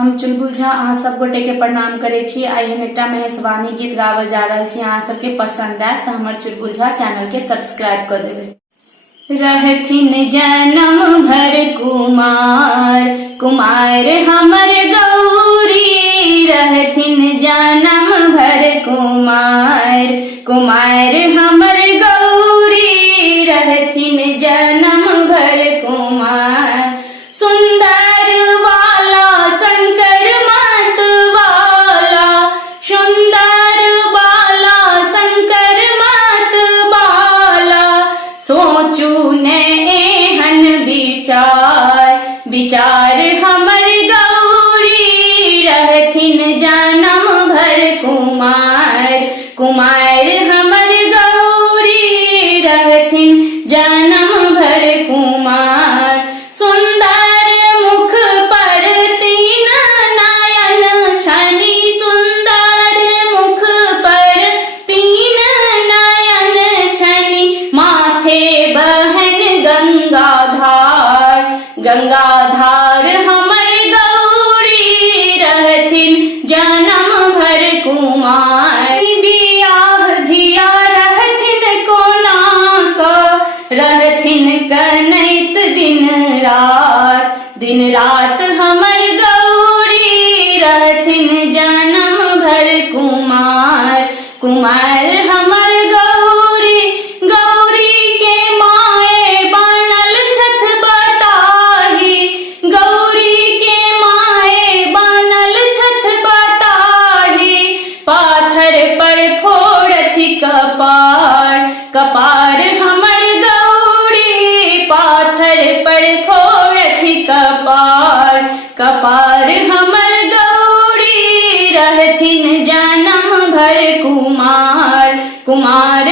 हम चुलबुल झा अहाँ सब गोटे के प्रणाम करे छी। आई हम एकटा महेशवाणी गीत गावे जा रहल छी, अहाँ सबके पसंद आए तो हमर चुलबुल झा चैनल के सब्सक्राइब कर देबे। रहथिन जन्म भर कुमार, कुमार हमर गौरी। रहथिन जन्म भर कुमार, कुमार हमर गौरी। रहथिन जन्म भर कुमार, सुंदर वाला शंकर मत वाला। सुंदर वाला शंकर मत वाला, सोचू ने एहन विचार। विचार हमर गौरी, रहथिन जन्म भर कुमार, कुमार हमर गौरी। रहथिन जन्म भर कुमार, सुंदर मुख पर तीन नयन छनि। सुंदर मुख पर तीन नयन छनि, माथे बहन गंगाधार। गंगाधार हमर गौरी, रहथिन जन्म भर कुमार। बियाह धिया रहथिन कोना का, रहथिन कनैत दिन रात। दिन रात हमर गौरी, रहथिन जन्म भर कुमार, कुमार हमर गौरी। गौरी के माए बनल छथ बताही। गौरी के माए बनल छथ बताही, पाथर पर फोड़थि कपार। कपार हमर गौरी, पाथर पर फोड़थि कपार। कपार हमर गौरी, रहथिन जन्म भर कुमार, कुमार